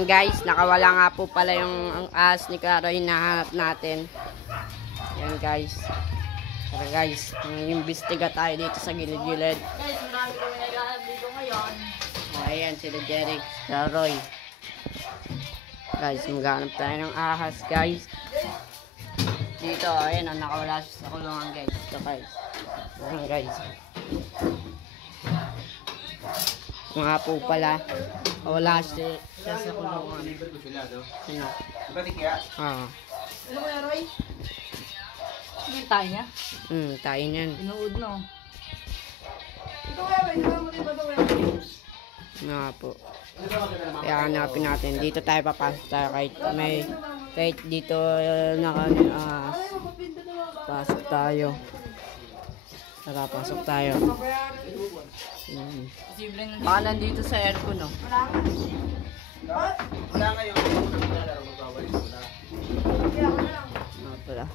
Guys, nakawala nga po pala yung ang ahas ni Caro, hinahanap natin. Yan guys. Tara guys, imbestiga tayo dito sa gilid-gilid. Guys, marami kami naghahanap dito ngayon. Ayan, sila Jeric, Caroy. Guys, maghanap tayo ng ahas guys. Dito, ayan, nakawala siya sa kulungan guys. Ito guys. Ayan guys. Mga po pala, wala siya sa kulungan. Sino? Ah. Ano mo yan, Roy? Ano yung tayo niya? Tayo niyan. Pinuod no. Ito kaya, Roy. Nakamuti ba ito kaya? Nga po. Kaya hanapin natin. Dito tayo papasok tayo kahit dito pasok tayo. Tara, pasok tayo. Baka nandito sa aircon, no? Wala ngayon. Nga pala.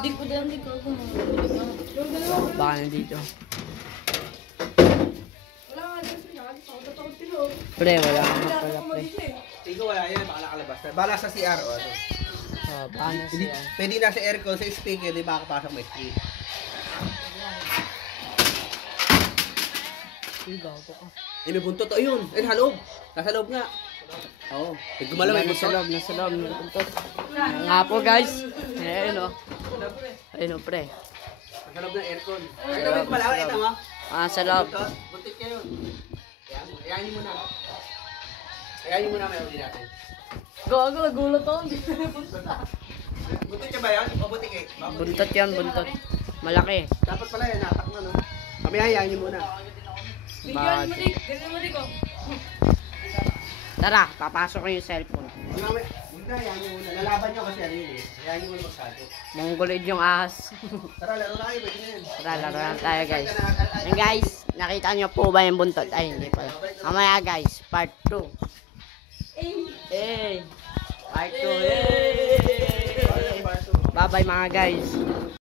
Di ko din, di ko. Baka nandito. Pre, wala naman pala, pre. Ikaw wala yan, baka nakalabas na. Bala sa CR o ano. Oh, baka na siya. Pwede na sa aircon, sa speaker, di ba makapasok may screen. May buntot, o yun. Ay, nasa loob. Nasa loob nga. Oo. Gumalaw, may Nasa buntot. loob, may buntot. Nga po, guys. Ayun, oh. Ayun, oh, pre. Nasa loob ng aircon. Ay, naman malawa, ito mo. Sa loob. Buntot kayo. Ayan nyo muna. Ayan nyo muna, may uli natin. Gago, nagulat ako. Hindi ko na punta na. Buntot niya ba yan? O butik eh? Buntot yan, buntot. Malaki. Dapat pala yan, natak na, no? Kami hayaan nyo muna. Bigyan mo dik. Ganyan mo dik, oh. Tara, papasok ko yung cellphone. Huwag na, hayaan nyo muna. Lalaban nyo kasi ano yun eh. Hayaan nyo muna magsado. Mongolid yung ahas. Tara, laro na kayo. Pwede na yan. Tara, laro na tayo, guys. And guys, nakita nyo po ba yung buntot? Ay, hindi pala. Mamaya, guys, part 2. Hey! Part 2. Hey! Bye-bye, mga guys.